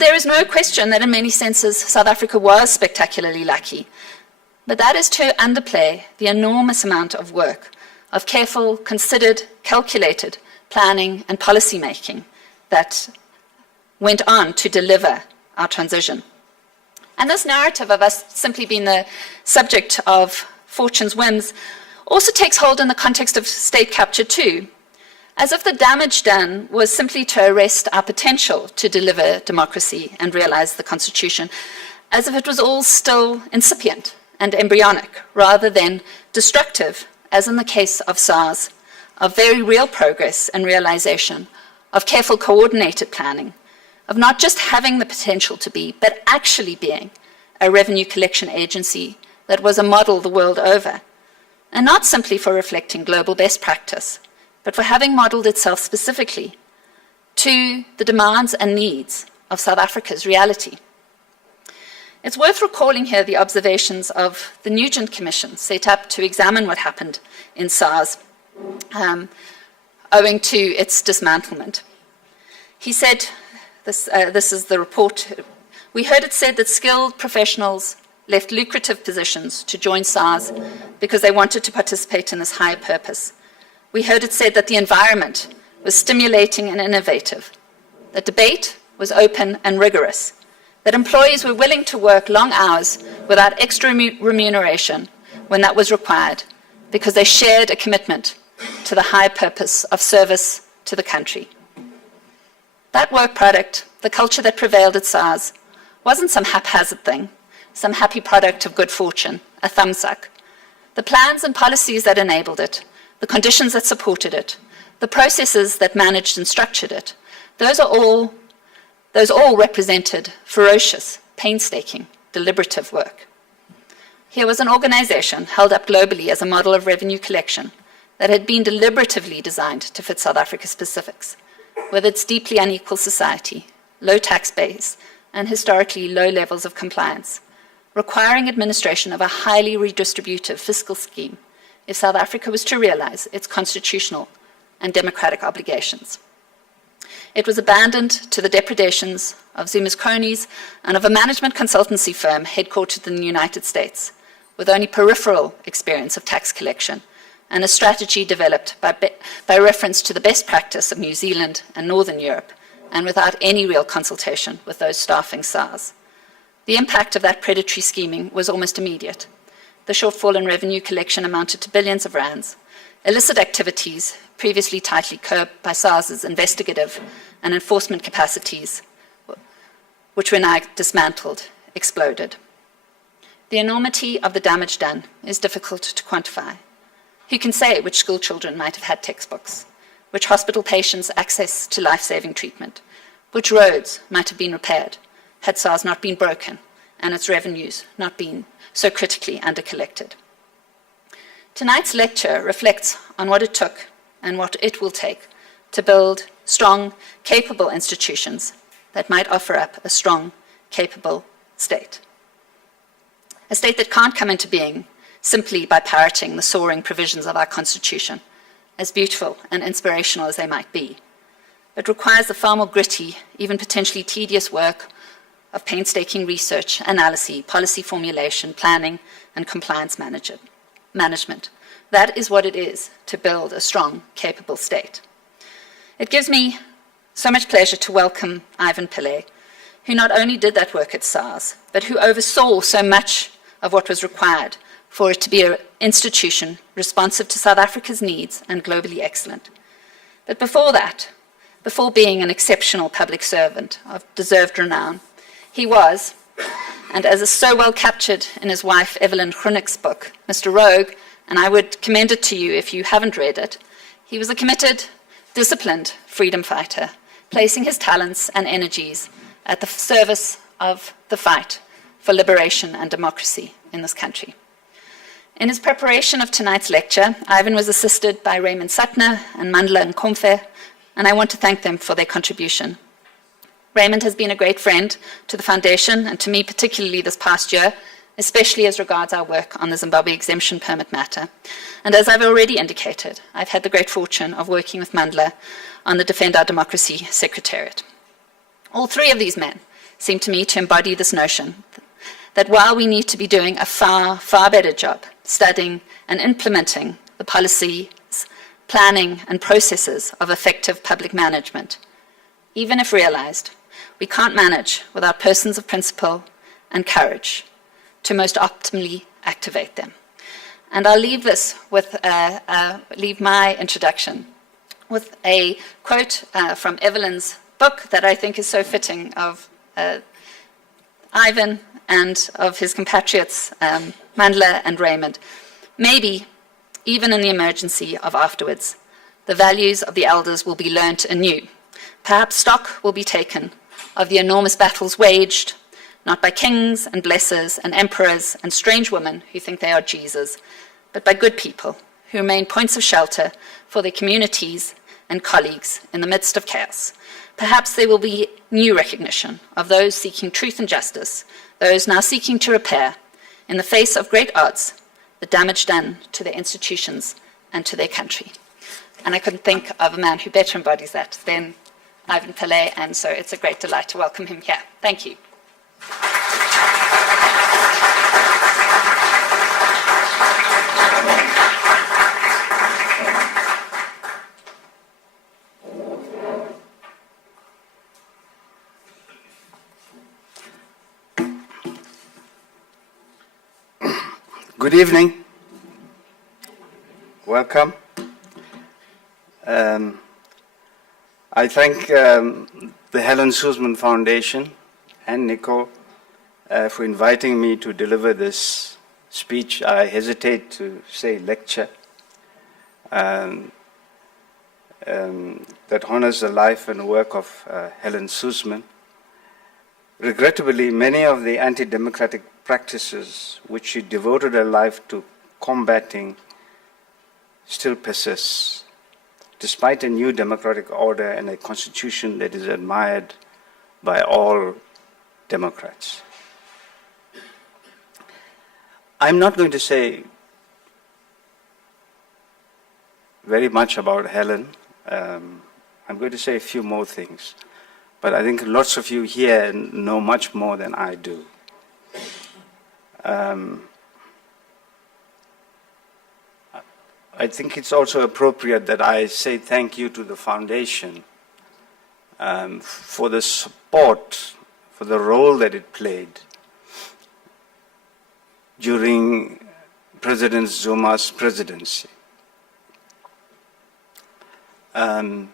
There is no question that in many senses South Africa was spectacularly lucky, but that is to underplay the enormous amount of work, of careful, considered, calculated planning and policy making that went on to deliver our transition. And this narrative of us simply being the subject of fortune's whims also takes hold in the context of state capture too, as if the damage done was simply to arrest our potential to deliver democracy and realize the Constitution, as if it was all still incipient and embryonic, rather than destructive, as in the case of SARS, of very real progress and realization, of careful coordinated planning, of not just having the potential to be, but actually being a revenue collection agency that was a model the world over, and not simply for reflecting global best practice, but for having modeled itself specifically to the demands and needs of South Africa's reality. It's worth recalling here the observations of the Nugent Commission set up to examine what happened in SARS owing to its dismantlement. He said, this is the report, we heard it said that skilled professionals left lucrative positions to join SARS because they wanted to participate in this higher purpose. We heard it said that the environment was stimulating and innovative, that debate was open and rigorous, that employees were willing to work long hours without extra remuneration when that was required, because they shared a commitment to the high purpose of service to the country. That work product, the culture that prevailed at SARS, wasn't some haphazard thing, some happy product of good fortune, a thumbsuck. The plans and policies that enabled it, the conditions that supported it, the processes that managed and structured it, those all represented ferocious, painstaking, deliberative work. Here was an organization held up globally as a model of revenue collection that had been deliberatively designed to fit South Africa's specifics, with its deeply unequal society, low tax base, and historically low levels of compliance, requiring administration of a highly redistributive fiscal scheme if South Africa was to realize its constitutional and democratic obligations. It was abandoned to the depredations of Zuma's cronies and of a management consultancy firm headquartered in the United States, with only peripheral experience of tax collection and a strategy developed by reference to the best practice of New Zealand and Northern Europe, and without any real consultation with those staffing SARS. The impact of that predatory scheming was almost immediate. The shortfall in revenue collection amounted to billions of rands. Illicit activities, previously tightly curbed by SARS's investigative and enforcement capacities, which were now dismantled, exploded. The enormity of the damage done is difficult to quantify. Who can say which school children might have had textbooks, which hospital patients access to life-saving treatment, which roads might have been repaired had SARS not been broken and its revenues not been so critically undercollected. Tonight's lecture reflects on what it took and what it will take to build strong, capable institutions that might offer up a strong, capable state. A state that can't come into being simply by parroting the soaring provisions of our Constitution, as beautiful and inspirational as they might be, but requires the far more gritty, even potentially tedious work of painstaking research, analysis, policy formulation, planning, and compliance management. That is what it is to build a strong, capable state. It gives me so much pleasure to welcome Ivan Pillay, who not only did that work at SARS, but who oversaw so much of what was required for it to be an institution responsive to South Africa's needs and globally excellent. But before that, before being an exceptional public servant of deserved renown, he was, and as is so well captured in his wife Evelyn Groenig's book, Mr. Rogue, and I would commend it to you if you haven't read it, he was a committed, disciplined freedom fighter, placing his talents and energies at the service of the fight for liberation and democracy in this country. In his preparation of tonight's lecture, Ivan was assisted by Raymond Suttner and Mandla Nkomfe, and I want to thank them for their contribution. Raymond has been a great friend to the Foundation and to me particularly this past year, especially as regards our work on the Zimbabwe exemption permit matter. And as I've already indicated, I've had the great fortune of working with Mandla on the Defend Our Democracy Secretariat. All three of these men seem to me to embody this notion that while we need to be doing a far, far better job studying and implementing the policies, planning, and processes of effective public management, even if realized, we can't manage without persons of principle and courage to most optimally activate them. And I'll leave this with, leave my introduction with a quote from Evelyn's book that I think is so fitting of Ivan and of his compatriots, Mandela and Raymond. Maybe, even in the emergency of afterwards, the values of the elders will be learnt anew. Perhaps stock will be taken of the enormous battles waged, not by kings and blessers and emperors and strange women who think they are Jesus, but by good people who remain points of shelter for their communities and colleagues in the midst of chaos. Perhaps there will be new recognition of those seeking truth and justice, those now seeking to repair, in the face of great odds, the damage done to their institutions and to their country. And I couldn't think of a man who better embodies that than Ivan Pillay, and so it's a great delight to welcome him here. Thank you. Good evening. Welcome. I thank the Helen Suzman Foundation and Nicole for inviting me to deliver this speech. I hesitate to say lecture that honors the life and work of Helen Suzman. Regrettably, many of the anti-democratic practices which she devoted her life to combating still persists, despite a new democratic order and a constitution that is admired by all Democrats. I'm not going to say very much about Helen. I'm going to say a few more things, but I think lots of you here know much more than I do. I think it's also appropriate that I say thank you to the foundation for the support, for the role that it played during President Zuma's presidency. Some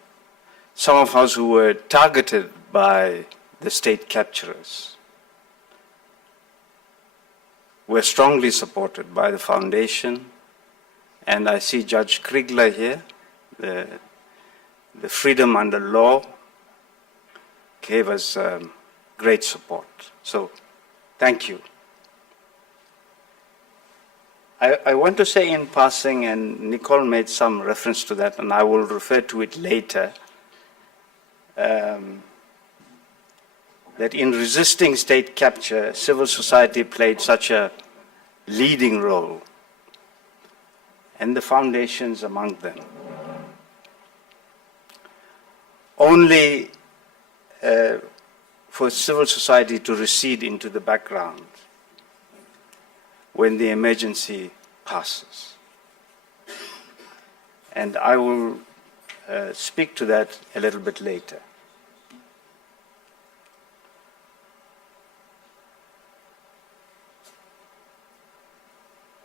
of us who were targeted by the state capturers were strongly supported by the foundation. And I see Judge Kriegler here. The freedom under law gave us great support. So thank you. I want to say in passing, and Nicole made some reference to that, and I will refer to it later, that in resisting state capture, civil society played such a leading role, and the foundations among them. Only for civil society to recede into the background when the emergency passes. And I will speak to that a little bit later.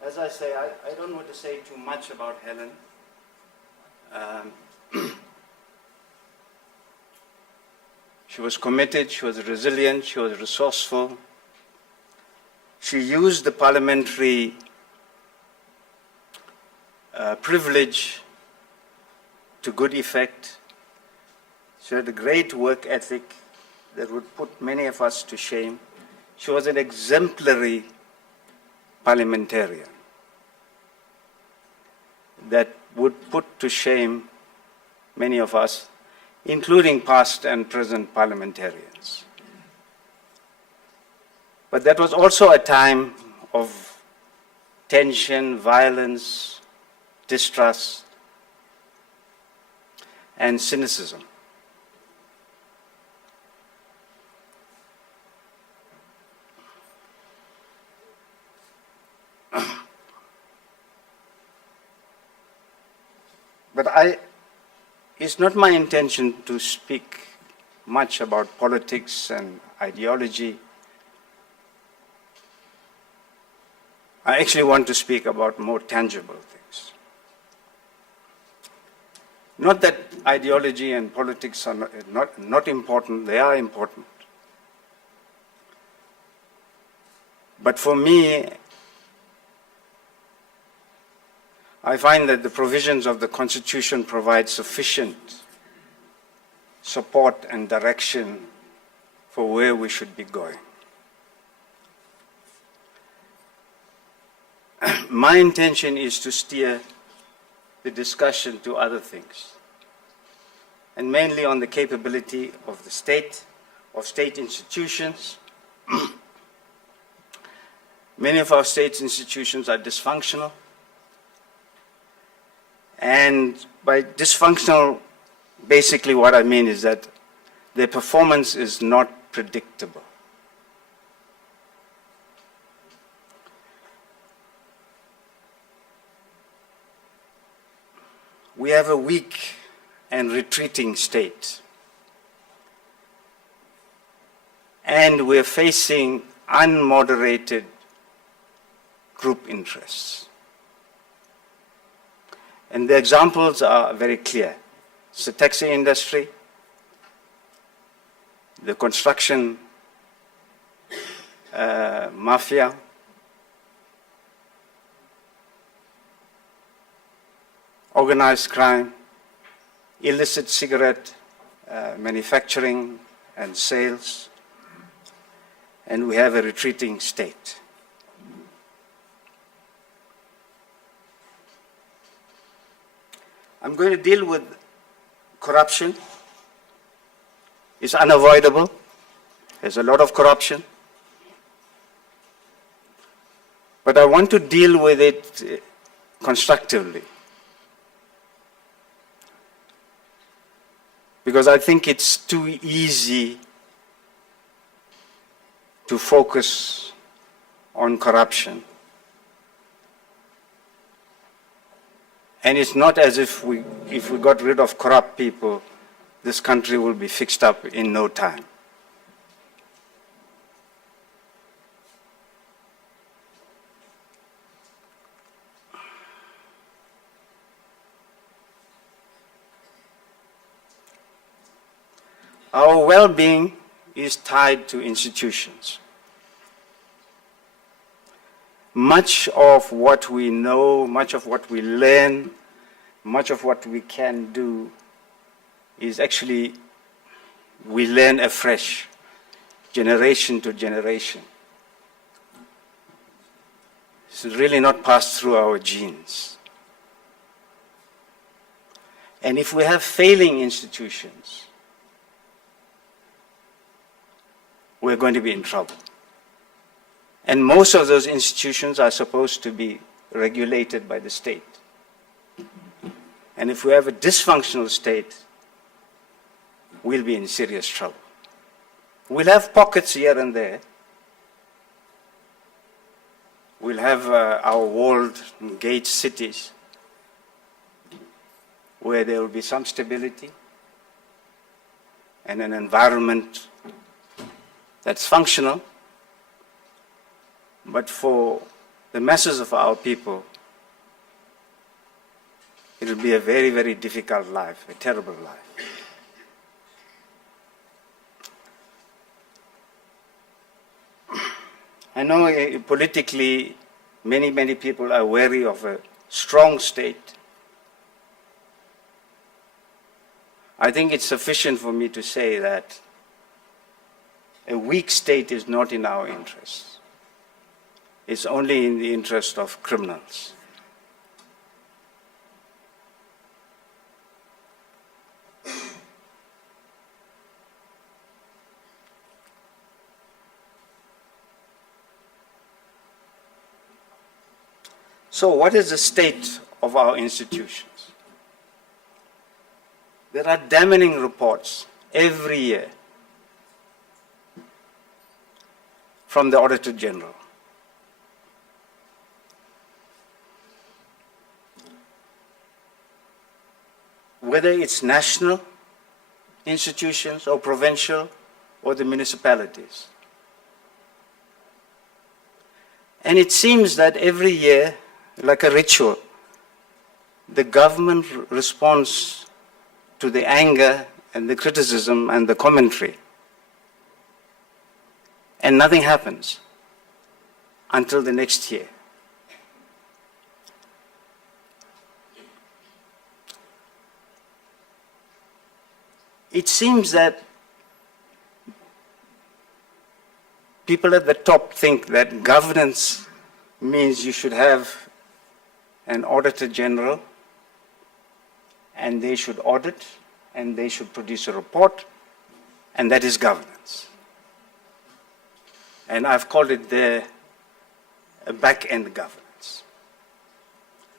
As I say, I don't want to say too much about Helen. She was committed, she was resilient, she was resourceful. She used the parliamentary privilege to good effect. She had a great work ethic that would put many of us to shame. She was an exemplary parliamentarian that would put to shame many of us, including past and present parliamentarians. But that was also a time of tension, violence, distrust, and cynicism. But it's not my intention to speak much about politics and ideology. I actually want to speak about more tangible things. Not that ideology and politics are not important, they are important. But for me, I find that the provisions of the Constitution provide sufficient support and direction for where we should be going. My intention is to steer the discussion to other things, and mainly on the capability of the state, of state institutions. Many of our state institutions are dysfunctional, and by dysfunctional, basically what I mean is that their performance is not predictable. We have a weak and retreating state, and we're facing unmoderated group interests. And the examples are very clear. It's the taxi industry, the construction mafia, organized crime, illicit cigarette manufacturing and sales, and we have a retreating state. I'm going to deal with corruption. It's unavoidable. There's a lot of corruption. But I want to deal with it constructively, because I think it's too easy to focus on corruption. And it's not as if we got rid of corrupt people, this country will be fixed up in no time. Our well-being is tied to institutions. Much of what we know, much of what we learn, much of what we can do is actually, we learn afresh, generation to generation. It's really not passed through our genes. And if we have failing institutions, we're going to be in trouble. And most of those institutions are supposed to be regulated by the state. And if we have a dysfunctional state, we'll be in serious trouble. We'll have pockets here and there. We'll have our walled gate cities where there will be some stability and an environment that's functional. But for the masses of our people, it will be a very, very difficult life, a terrible life. I know politically many people are wary of a strong state. I think it's sufficient for me to say that a weak state is not in our interest. It's only in the interest of criminals. So what is the state of our institutions? There are damning reports every year from the Auditor General. whether it's national institutions or provincial or the municipalities. And it seems that every year, like a ritual, the government responds to the anger and the criticism and the commentary, and nothing happens until the next year. It seems that people at the top think that governance means you should have an auditor general, and they should audit, and they should produce a report, and that is governance. And I've called it a back-end governance.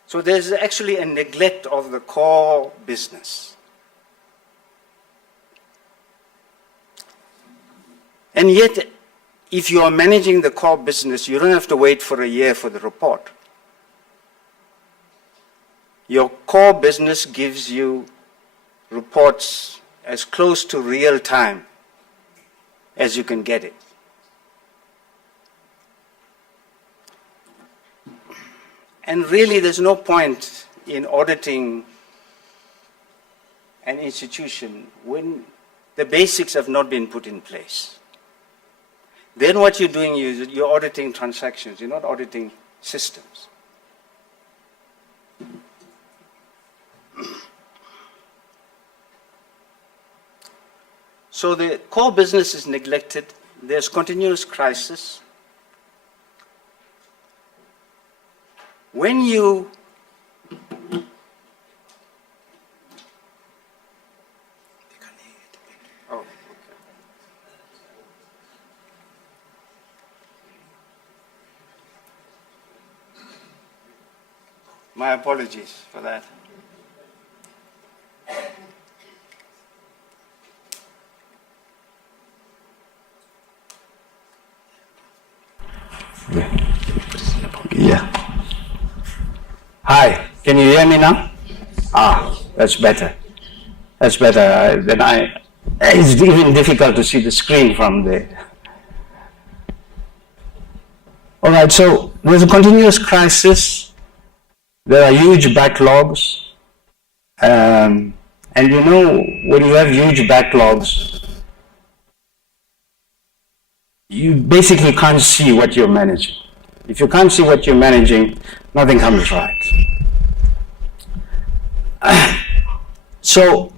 So there's actually a neglect of the core business. And yet, if you are managing the core business, you don't have to wait for a year for the report. Your core business gives you reports as close to real time as you can get it. And really, there's no point in auditing an institution when the basics have not been put in place. Then what you're doing is you're auditing transactions, you're not auditing systems. So the core business is neglected, there's continuous crisis. When you My apologies for that. Yeah. Hi, can you hear me now? Ah, that's better. That's better. It's even difficult to see the screen from there. All right, so there's a continuous crisis. There are huge backlogs. And you know, when you have huge backlogs, you basically can't see what you're managing. If you can't see what you're managing, nothing comes right. So,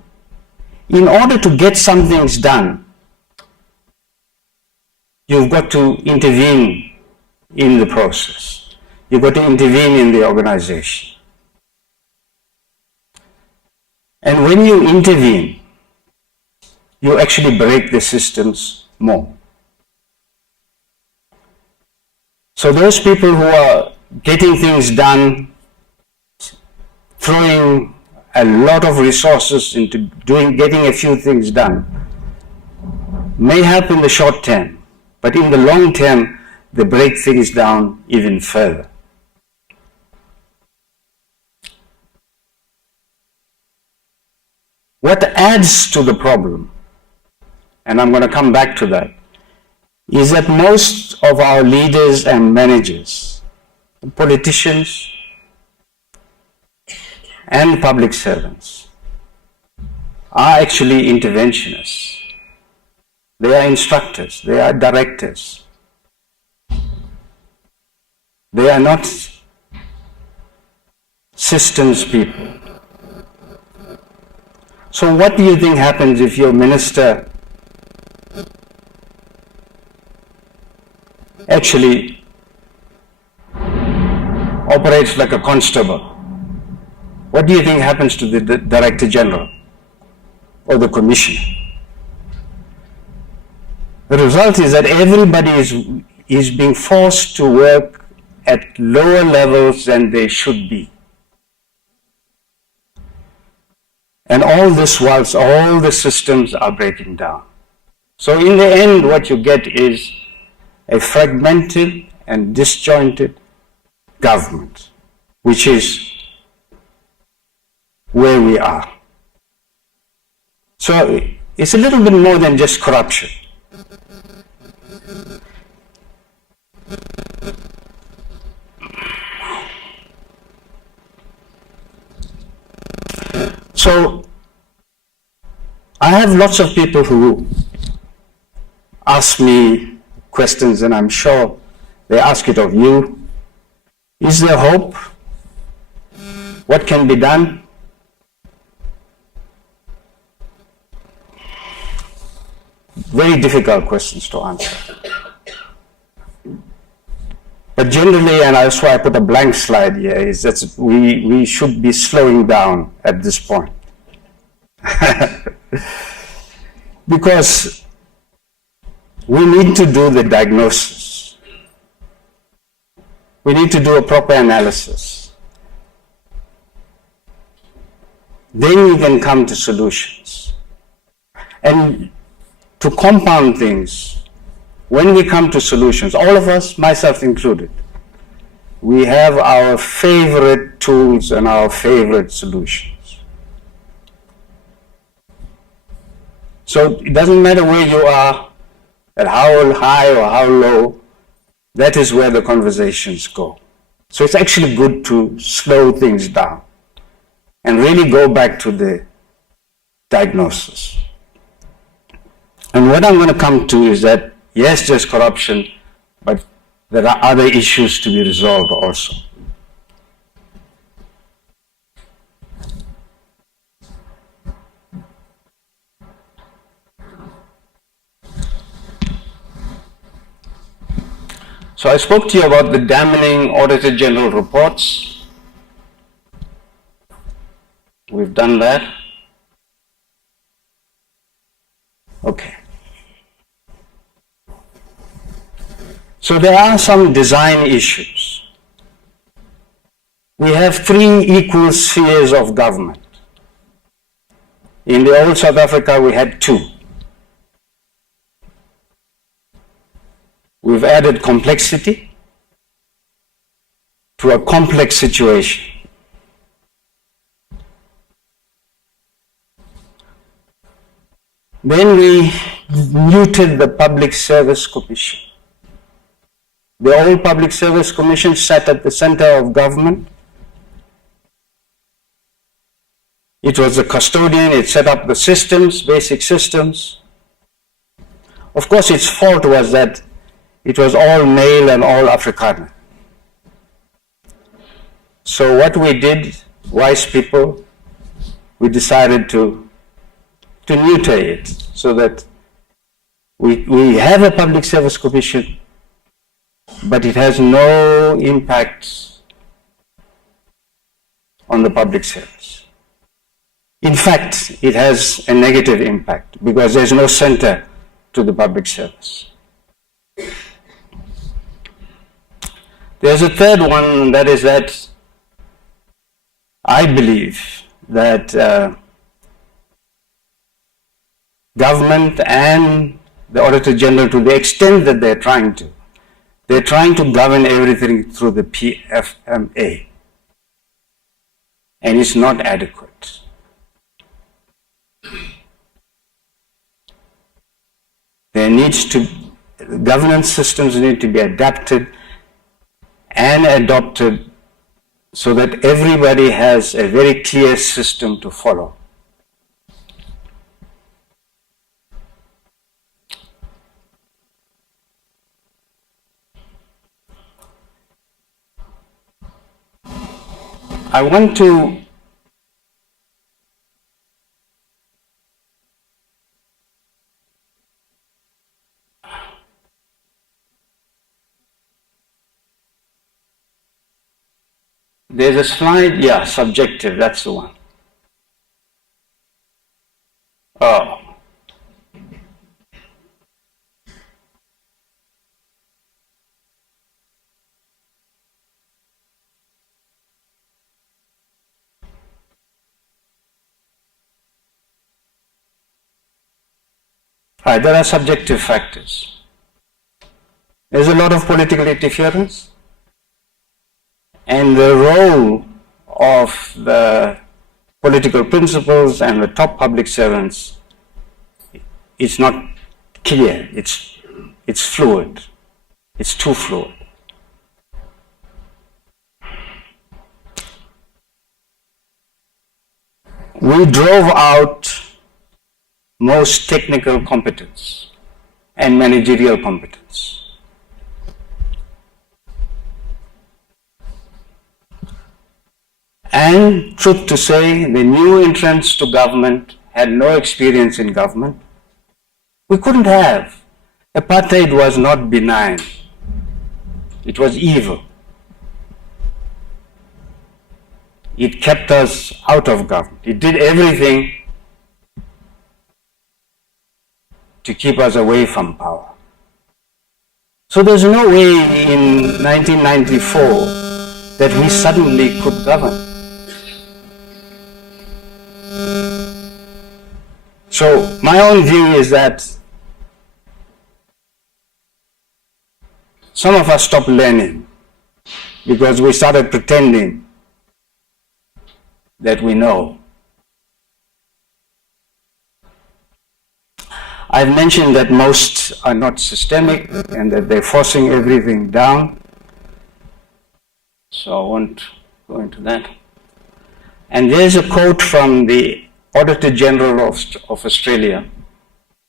in order to get some things done, you've got to intervene in the process. You've got to intervene in the organization. And when you intervene, you actually break the systems more. So those people who are getting things done, throwing a lot of resources into getting a few things done, may help in the short term, but in the long term, they break things down even further. What adds to the problem, and I'm going to come back to that, is that most of our leaders and managers, politicians and public servants, are actually interventionists. They are instructors, they are directors. They are not systems people. So what do you think happens if your minister actually operates like a constable? What do you think happens to the Director General or the Commissioner? The result is that everybody is being forced to work at lower levels than they should be. And all this whilst all the systems are breaking down. So in the end, what you get is a fragmented and disjointed government, which is where we are. So it's a little bit more than just corruption. So I have lots of people who ask me questions, and I'm sure they ask it of you. Is there hope? What can be done? Very difficult questions to answer. But generally, and that's why I put a blank slide here, is that we should be slowing down at this point. Because we need to do the diagnosis. We need to do a proper analysis. Then we can come to solutions. And to compound things, when we come to solutions, all of us, myself included, we have our favorite tools and our favorite solutions. So it doesn't matter where you are, at how high or how low, that is where the conversations go. So it's actually good to slow things down and really go back to the diagnosis. And what I'm going to come to is that, yes, there's corruption, but there are other issues to be resolved also. So I spoke to you about the damning Auditor General reports. We've done that. Okay. So there are some design issues. We have 3 equal spheres of government. In the old South Africa, we had 2. We've added complexity to a complex situation. Then we muted the Public Service Commission. The old Public Service Commission sat at the center of government. It was the custodian, it set up the systems, basic systems. Of course, its fault was that it was all male and all Afrikaner. So what we did, wise people, we decided to neuter it so that we have a Public Service Commission, but it has no impact on the public service. In fact, it has a negative impact because there's no center to the public service. There's a third one, that is that I believe that government and the Auditor General, to the extent that they're trying to govern everything through the PFMA, and it's not adequate. Governance systems need to be adapted and adopted so that everybody has a very clear system to follow. I want to there's a slide, yeah, subjective, that's the one. Oh. Right, there are subjective factors. There's a lot of political interference, and the role of the political principals and the top public servants it's not clear, it's fluid, it's too fluid. We drove out most technical competence and managerial competence. And truth to say, the new entrants to government had no experience in government. We couldn't have. Apartheid was not benign. It was evil. It kept us out of government. It did everything to keep us away from power. So there's no way in 1994 that we suddenly could govern. So my own view is that some of us stopped learning because we started pretending that we know. I've mentioned that most are not systemic and that they're forcing everything down. So I won't go into that. And there's a quote from the Auditor General of Australia,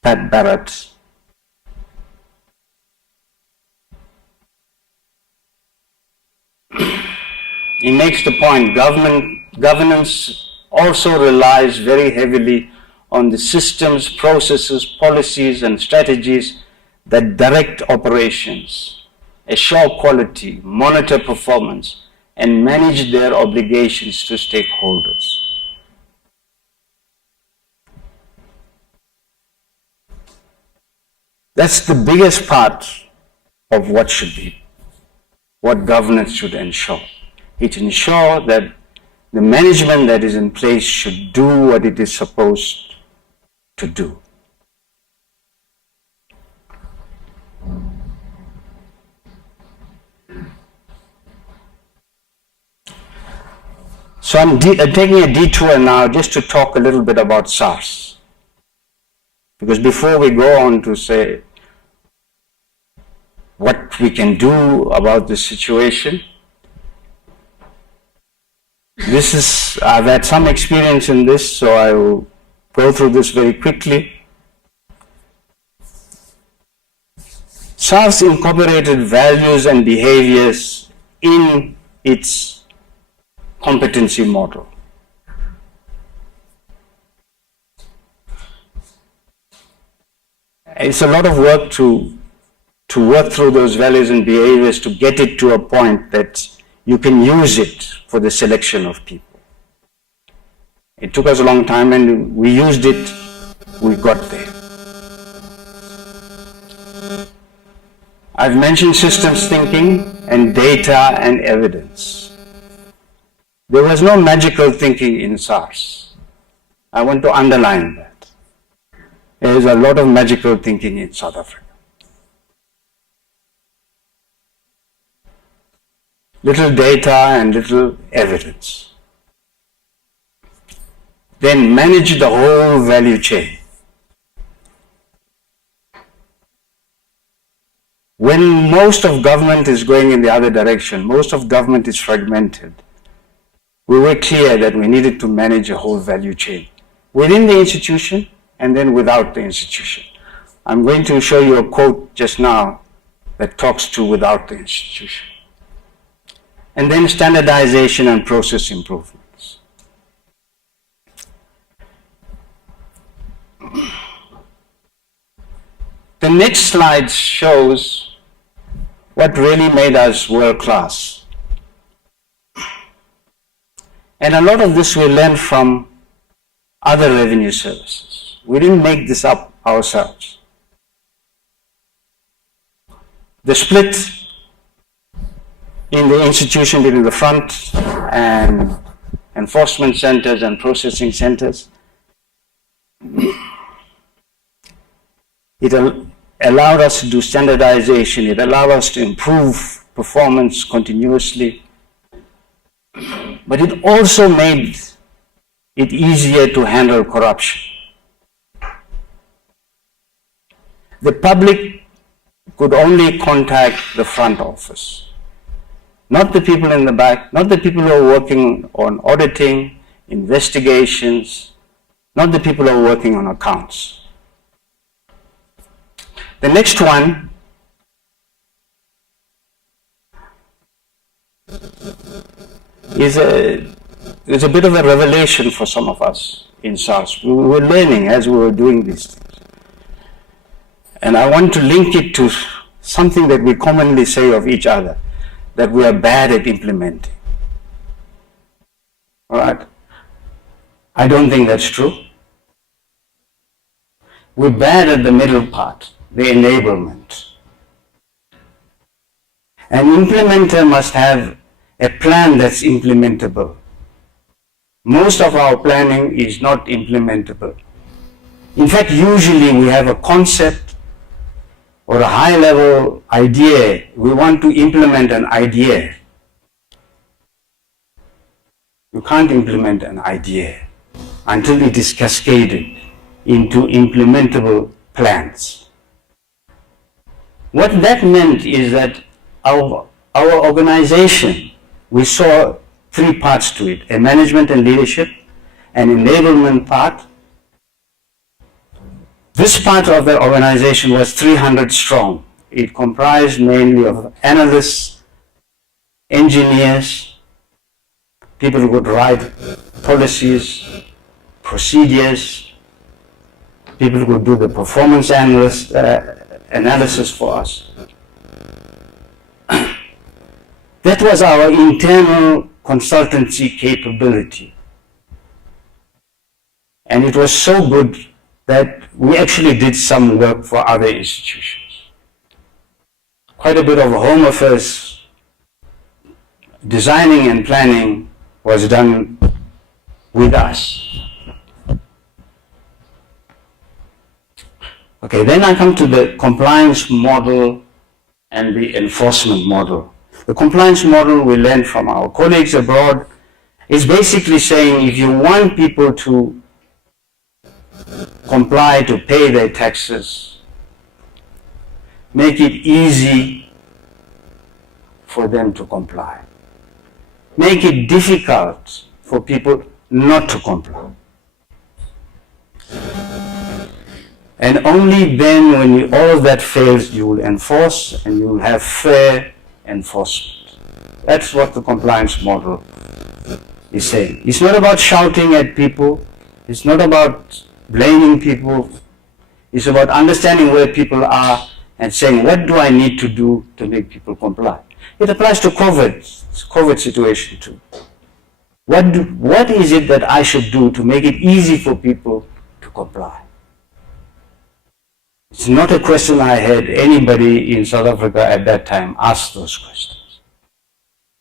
Pat Barrett. He makes the point, governance also relies very heavily on the systems, processes, policies, and strategies that direct operations, assure quality, monitor performance, and manage their obligations to stakeholders. That's the biggest part of what governance should ensure. It ensures that the management that is in place should do what it is supposed to do. So I'm taking a detour now just to talk a little bit about SARS. Because before we go on to say what we can do about the situation, I've had some experience in this, so I will go through this very quickly. SARS incorporated values and behaviors in its competency model. It's a lot of work to work through those values and behaviors to get it to a point that you can use it for the selection of people. It took us a long time and we used it, we got there. I've mentioned systems thinking and data and evidence. There was no magical thinking in SARS. I want to underline that. There is a lot of magical thinking in South Africa. Little data and little evidence. Then manage the whole value chain. When most of government is going in the other direction, most of government is fragmented, we were clear that we needed to manage a whole value chain within the institution and then without the institution. I'm going to show you a quote just now that talks to without the institution. And then standardization and process improvements. The next slide shows what really made us world class. And a lot of this we learned from other revenue services. We didn't make this up ourselves. The split in the institution between the front and enforcement centers and processing centers, it allowed us to do standardization, it allowed us to improve performance continuously, but it also made it easier to handle corruption. the public could only contact the front office, not the people in the back, not the people who are working on auditing, investigations, not the people who are working on accounts. The next one is a bit of a revelation for some of us in SARS. We were learning as we were doing these things. And I want to link it to something that we commonly say of each other, that we are bad at implementing. All right? I don't think that's true. We're bad at the middle part, the enablement. An implementer must have a plan that's implementable. Most of our planning is not implementable. In fact, usually we have a concept or a high-level idea. We want to implement an idea. You can't implement an idea until it is cascaded into implementable plans. What that meant is that our organization, we saw three parts to it: a management and leadership, an enablement part. This part of the organization was 300 strong. It comprised mainly of analysts, engineers, people who could write policies, procedures, people who could do the performance analysis for us. That was our internal consultancy capability. And it was so good that we actually did some work for other institutions. Quite a bit of home affairs designing and planning was done with us. Okay, then I come to the compliance model and the enforcement model. The compliance model we learned from our colleagues abroad is basically saying if you want people to comply, to pay their taxes, make it easy for them to comply. Make it difficult for people not to comply. And only then, when all of that fails, you will enforce, and you will have fair enforcement. That's what the compliance model is saying. It's not about shouting at people. It's not about blaming people. It's about understanding where people are and saying, what do I need to do to make people comply? It applies to COVID situation too. What is it that I should do to make it easy for people to comply? It's not a question I had anybody in South Africa at that time ask those questions.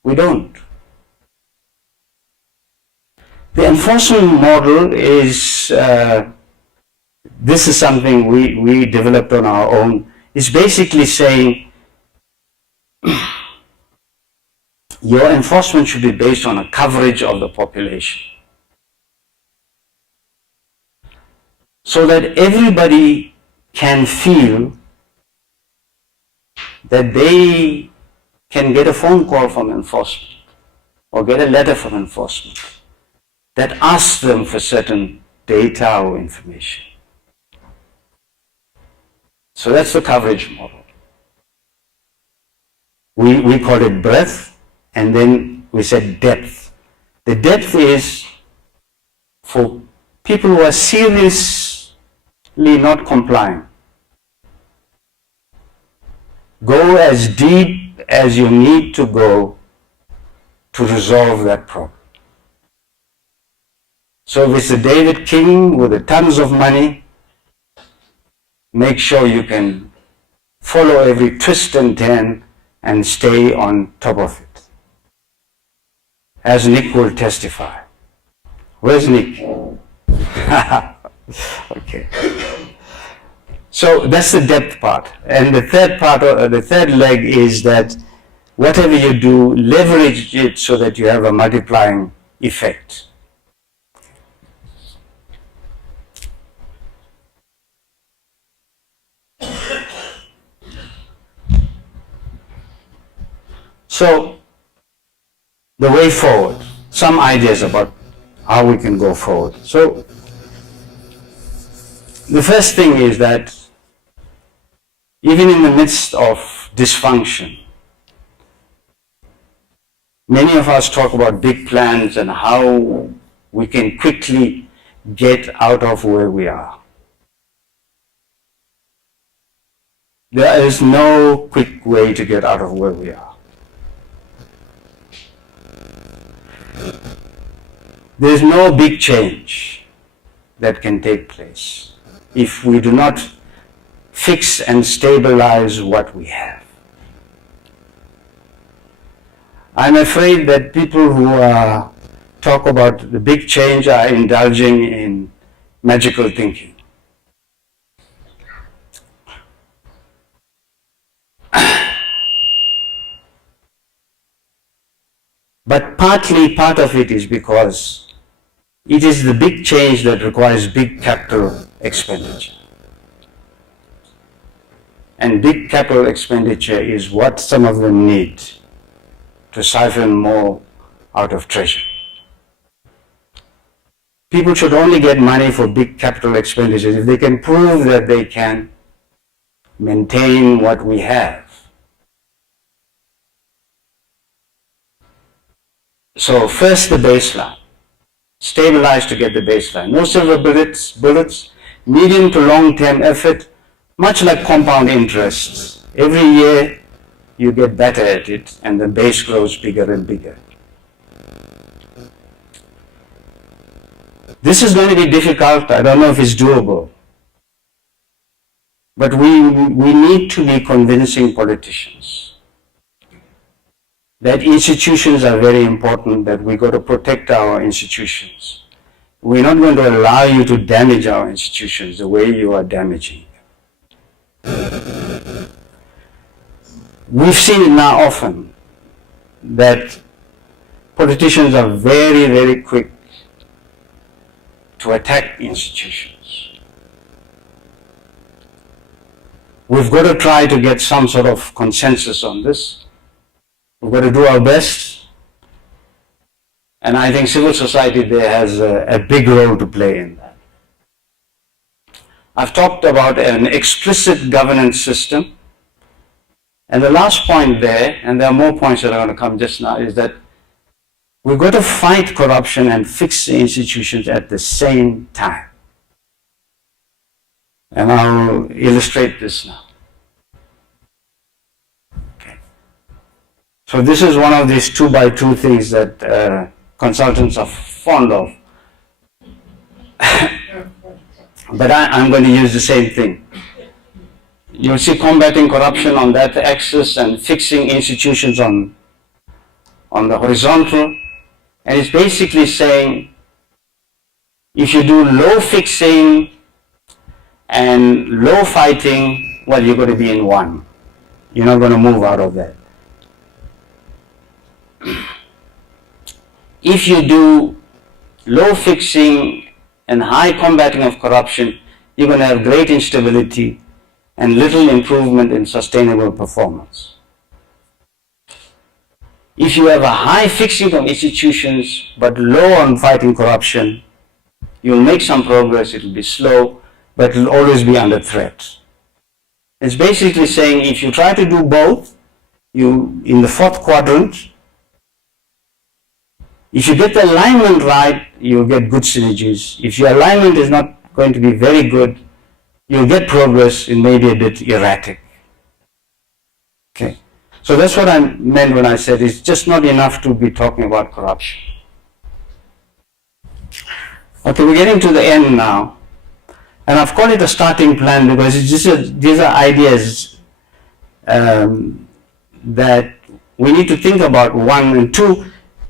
We don't. The enforcement model is, this is something we developed on our own. It's basically saying your enforcement should be based on a coverage of the population, so that everybody can feel that they can get a phone call from enforcement or get a letter from enforcement that asks them for certain data or information. So that's the coverage model. We call it breadth, and then we said depth. The depth is for people who are seriously not complying. Go as deep as you need to go to resolve that problem. So if it's a David King with tons of money, make sure you can follow every twist and turn and stay on top of it. As Nick will testify. Where's Nick? Okay. So that's the depth part. And the third part, or the third leg, is that whatever you do, leverage it so that you have a multiplying effect. So, the way forward, some ideas about how we can go forward. So, the first thing is that even in the midst of dysfunction, many of us talk about big plans and how we can quickly get out of where we are. There is no quick way to get out of where we are. There is no big change that can take place if we do not fix and stabilize what we have. I'm afraid that people who talk about the big change are indulging in magical thinking. But partly, part of it is because it is the big change that requires big capital expenditure. And big capital expenditure is what some of them need to siphon more out of treasury. People should only get money for big capital expenditures if they can prove that they can maintain what we have. So first the baseline. Stabilize to get the baseline. No silver bullets, medium to long-term effort, much like compound interest. Every year you get better at it and the base grows bigger and bigger. This is going to be difficult. I don't know if it's doable. But we need to be convincing politicians that institutions are very important, that we've got to protect our institutions. We're not going to allow you to damage our institutions the way you are damaging them. We've seen it now often that politicians are very, very quick to attack institutions. We've got to try to get some sort of consensus on this. We've got to do our best, and I think civil society there has a big role to play in that. I've talked about an explicit governance system, and the last point there, and there are more points that are going to come just now, is that we've got to fight corruption and fix the institutions at the same time. And I'll illustrate this now. So this is one of these 2x2 things that consultants are fond of. But I'm going to use the same thing. You'll see combating corruption on that axis and fixing institutions on the horizontal. And it's basically saying, if you do low fixing and low fighting, well, you're going to be in one. You're not going to move out of that. If you do low fixing and high combating of corruption, you're going to have great instability and little improvement in sustainable performance. If you have a high fixing of institutions but low on fighting corruption, you'll make some progress, it'll be slow, but it'll always be under threat. It's basically saying if you try to do both, you, in the fourth quadrant, if you get the alignment right, you'll get good synergies. If your alignment is not going to be very good, you'll get progress, it may be a bit erratic. Okay. So that's what I meant when I said it's just not enough to be talking about corruption. Okay, we're getting to the end now. And I've called it a starting plan because it's just these are ideas that we need to think about, one, and two,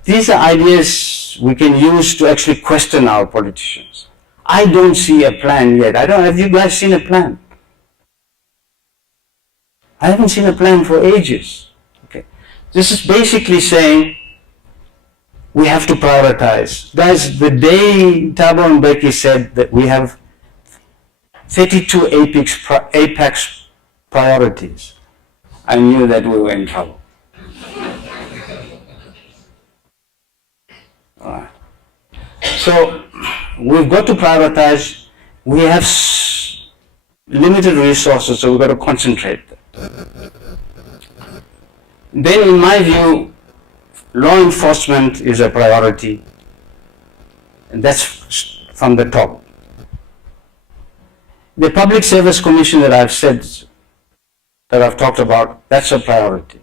these are ideas we can use to actually question our politicians. I don't see a plan yet. Have you guys seen a plan? I haven't seen a plan for ages. Okay. This is basically saying we have to prioritize. Guys, the day Thabo and Becky said that we have 32 apex priorities, I knew that we were in trouble. So we've got to prioritize. We have limited resources, so we've got to concentrate. Then, in my view, law enforcement is a priority, and that's from the top. The Public Service Commission that I've said, that I've talked about, that's a priority.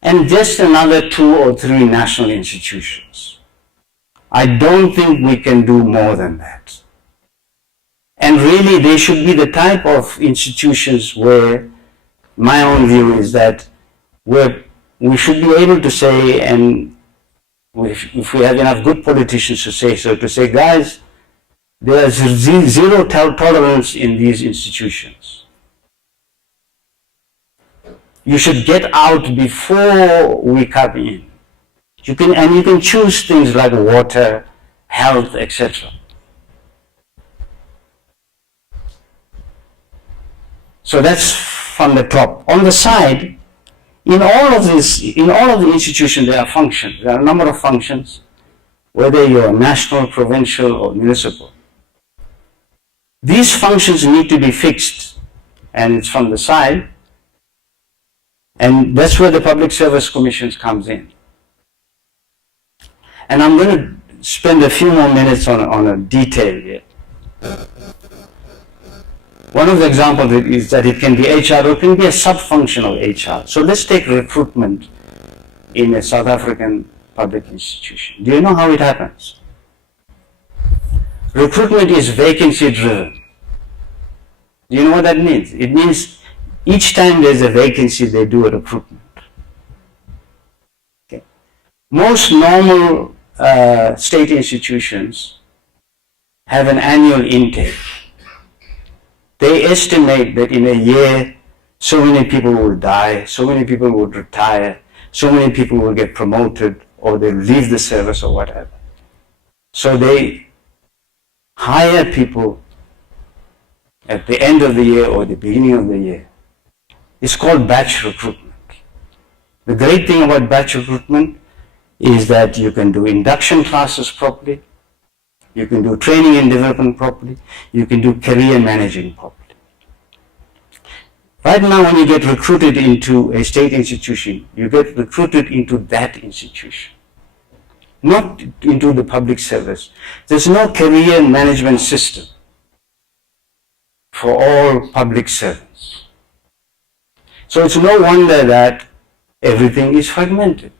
And just another 2 or 3 national institutions. I don't think we can do more than that. And really, they should be the type of institutions where my own view is that we should be able to say, and if we have enough good politicians to say so, to say, guys, there is zero tolerance in these institutions. You should get out before we come in. You can choose things like water, health, etc. So that's from the top. On the side, in all of the institutions, there are functions. There are a number of functions, whether you're national, provincial, or municipal. These functions need to be fixed, and it's from the side, and that's where the Public Service Commission comes in. And I'm going to spend a few more minutes on a detail here. One of the examples is that it can be HR or it can be a sub-function of HR. So let's take recruitment in a South African public institution. Do you know how it happens? Recruitment is vacancy driven. Do you know what that means? It means each time there's a vacancy, they do a recruitment. Okay. Most normal state institutions have an annual intake. They estimate that in a year, so many people will die, so many people will retire, so many people will get promoted, or they'll leave the service or whatever. So they hire people at the end of the year or the beginning of the year. It's called batch recruitment. The great thing about batch recruitment is that you can do induction classes properly, you can do training and development properly, you can do career managing properly. Right now, when you get recruited into a state institution, you get recruited into that institution, not into the public service. There's no career management system for all public servants. So it's no wonder that everything is fragmented.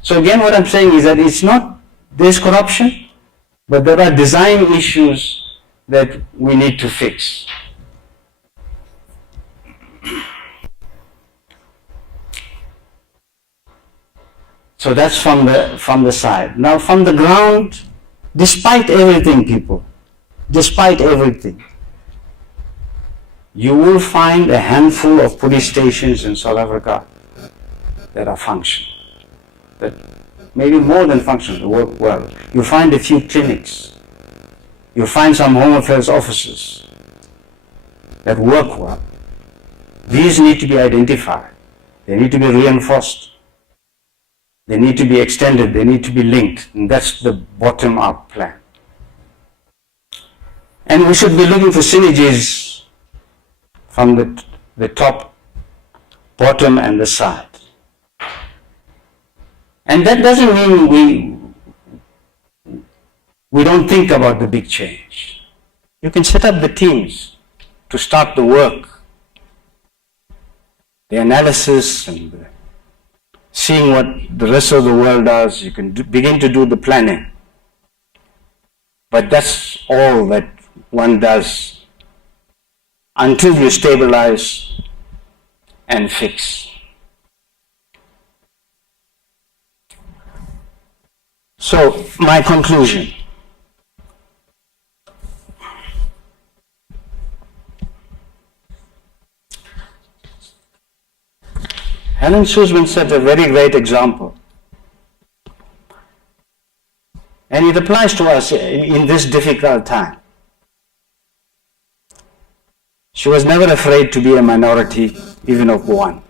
So again, what I'm saying is that it's not there's corruption, but there are design issues that we need to fix. So that's from the side. Now from the ground, despite everything, people, despite everything, you will find a handful of police stations in South Africa that are functional, that maybe more than functional, work well. You'll find a few clinics. You'll find some home affairs offices that work well. These need to be identified. They need to be reinforced. They need to be extended. They need to be linked. And that's the bottom-up plan. And we should be looking for synergies from the top, bottom, and the side. And that doesn't mean we don't think about the big change. You can set up the teams to start the work, the analysis, and seeing what the rest of the world does. You can begin to do the planning. But that's all that one does until you stabilize and fix. So, my conclusion. Helen Suzman set a very great example. And it applies to us in this difficult time. She was never afraid to be a minority, even of one.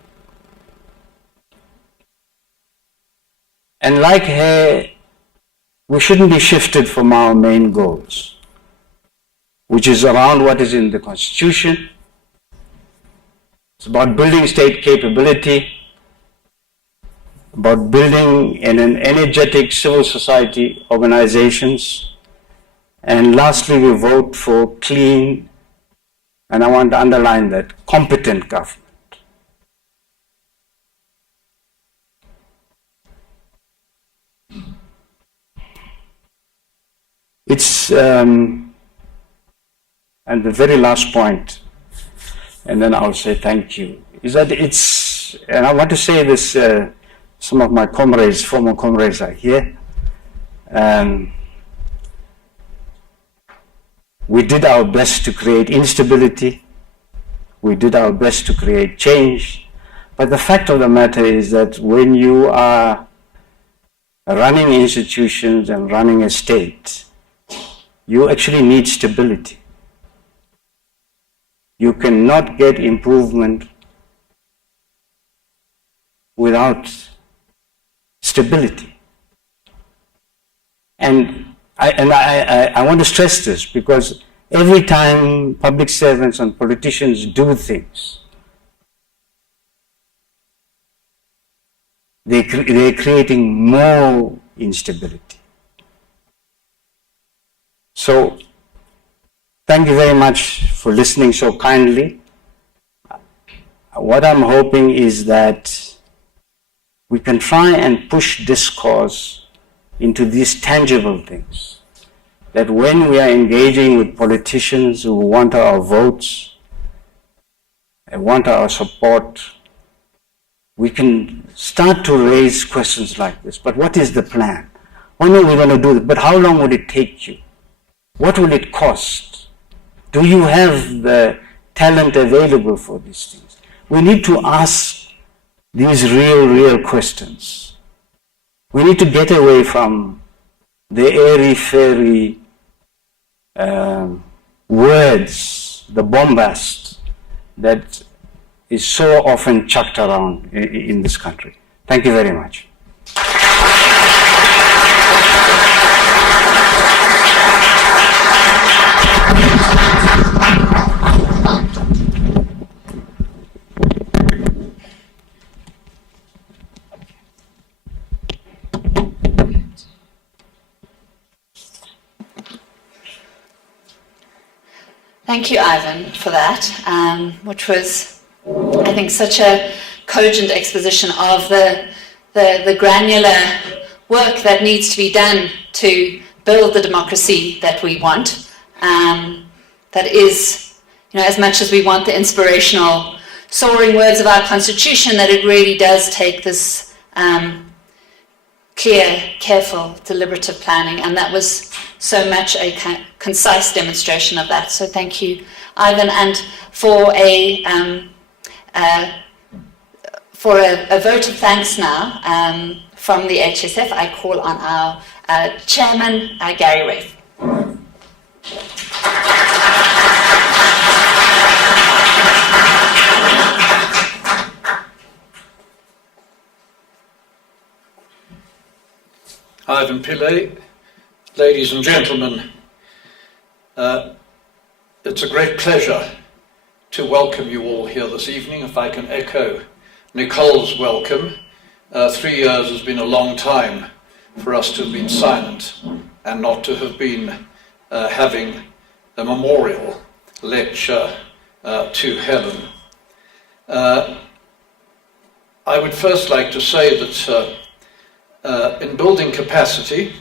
And like her we shouldn't be shifted from our main goals, which is around what is in the Constitution. It's about building state capability, about building an energetic civil society organizations, and lastly, we vote for clean, and I want to underline that, competent government. It's, and the very last point, and then I'll say thank you, is that it's, and I want to say this, some of my comrades, former comrades are here. We did our best to create instability. We did our best to create change. But the fact of the matter is that when you are running institutions and running a state, you actually need stability. You cannot get improvement without stability. And I want to stress this because every time public servants and politicians do things, they're creating more instability. So, thank you very much for listening so kindly. What I'm hoping is that we can try and push discourse into these tangible things. That when we are engaging with politicians who want our votes and want our support, we can start to raise questions like this. But what is the plan? When are we going to do it? But how long will it take you? What will it cost? Do you have the talent available for these things? We need to ask these real questions. We need to get away from the airy-fairy words, the bombast that is so often chucked around in this country. Thank you very much. Thank you, Ivan, for that, which was, I think, such a cogent exposition of the granular work that needs to be done to build the democracy that we want. That is, as much as we want the inspirational, soaring words of our Constitution, that it really does take this clear, careful, deliberative planning, and that was so much a concise demonstration of that. So thank you, Ivan, and for a vote of thanks now from the HSF, I call on our chairman, Gary Rafe. Ivan Pillay, ladies and gentlemen, it's a great pleasure to welcome you all here this evening. If I can echo Nicole's welcome, 3 years has been a long time for us to have been silent and not to have been having a memorial lecture to Helen. I would first like to say that in building capacity,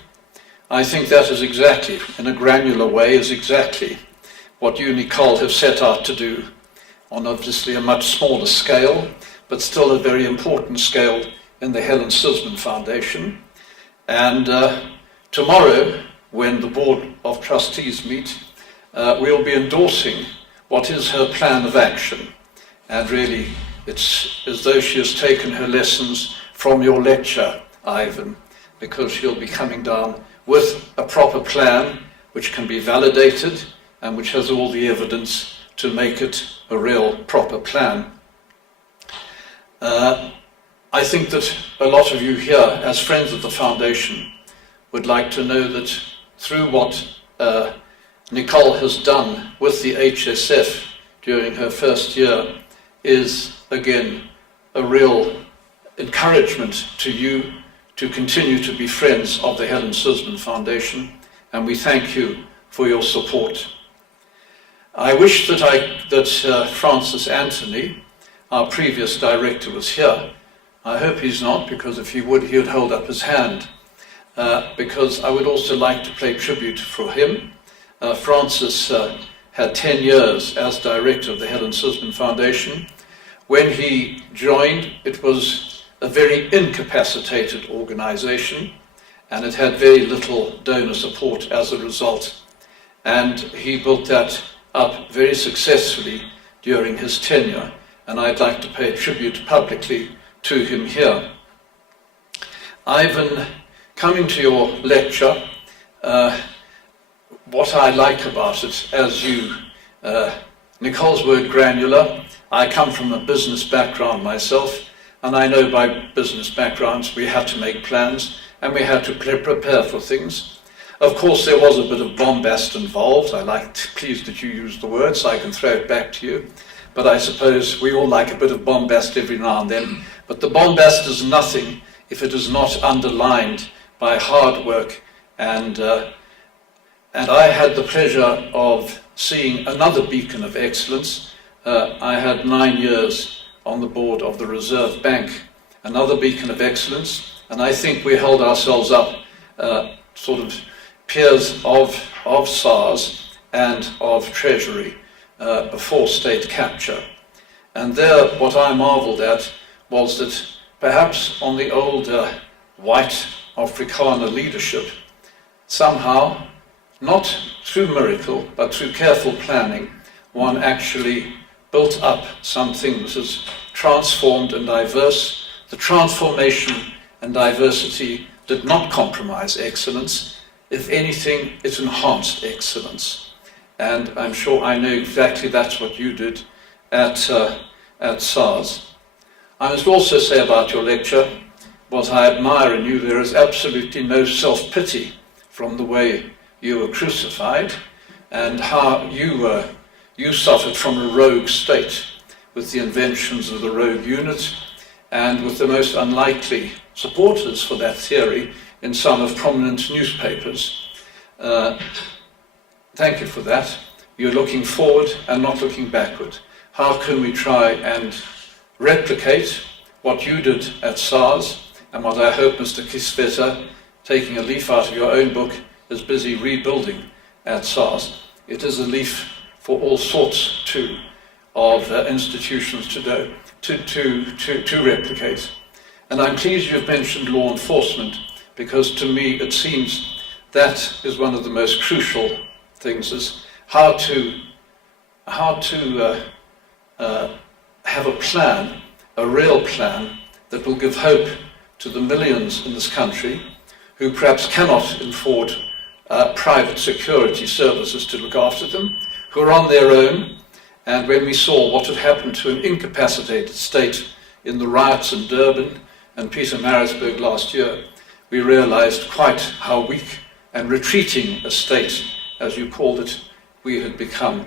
I think that is exactly, in a granular way, is exactly what you, Nicole, have set out to do on obviously a much smaller scale, but still a very important scale in the Helen Suzman Foundation. And tomorrow, when the Board of Trustees meet, we'll be endorsing what is her plan of action. And really, it's as though she has taken her lessons from your lecture, Ivan, because she'll be coming down with a proper plan which can be validated and which has all the evidence to make it a real proper plan. I think that a lot of you here, as friends of the Foundation, would like to know that through what Nicole has done with the HSF during her first year is, again, a real encouragement to you to continue to be friends of the Helen Suzman Foundation, and we thank you for your support. I wish that Francis Anthony, our previous director, was here. I hope he's not, because if he would, he would hold up his hand, because I would also like to pay tribute for him. Francis had 10 years as director of the Helen Suzman Foundation. When he joined, it was a very incapacitated organization, and it had very little donor support as a result. And he built that up very successfully during his tenure, and I'd like to pay tribute publicly to him here. Ivan, coming to your lecture, what I like about it, as you, Nicole's word granular, I come from a business background myself, and I know by business backgrounds we had to make plans and we had to prepare for things. Of course, there was a bit of bombast involved. Pleased that you used the word, so I can throw it back to you. But I suppose we all like a bit of bombast every now and then. But the bombast is nothing if it is not underlined by hard work. And I had the pleasure of seeing another beacon of excellence. I had 9 years on the board of the Reserve Bank, another beacon of excellence. And I think we held ourselves up sort of peers of SARS and of Treasury before state capture. And there, what I marveled at was that perhaps on the old white Afrikaner leadership, somehow, not through miracle, but through careful planning, one actually built up something that is transformed and diverse. The transformation and diversity did not compromise excellence. If anything, it enhanced excellence. And I'm sure I know exactly that's what you did at SARS. I must also say about your lecture, what I admire in you, there is absolutely no self-pity from the way you were crucified and how you suffered from a rogue state with the inventions of the rogue unit and with the most unlikely supporters for that theory in some of prominent newspapers. Thank you for that. You're looking forward and not looking backward. How can we try and replicate what you did at SARS and what I hope Mr. Kisveta, taking a leaf out of your own book, is busy rebuilding at SARS. It is a leaf for all sorts too of institutions to replicate. And I'm pleased you've mentioned law enforcement, because to me it seems that is one of the most crucial things, is how to have a plan, a real plan, that will give hope to the millions in this country who perhaps cannot afford private security services to look after them, who are on their own. And when we saw what had happened to an incapacitated state in the riots in Durban and Pietermaritzburg last year, we realized quite how weak and retreating a state, as you called it, we had become.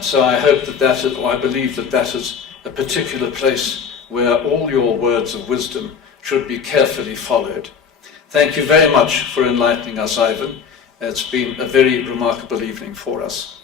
So I hope that is, or I believe that is a particular place where all your words of wisdom should be carefully followed. Thank you very much for enlightening us, Ivan. It's been a very remarkable evening for us.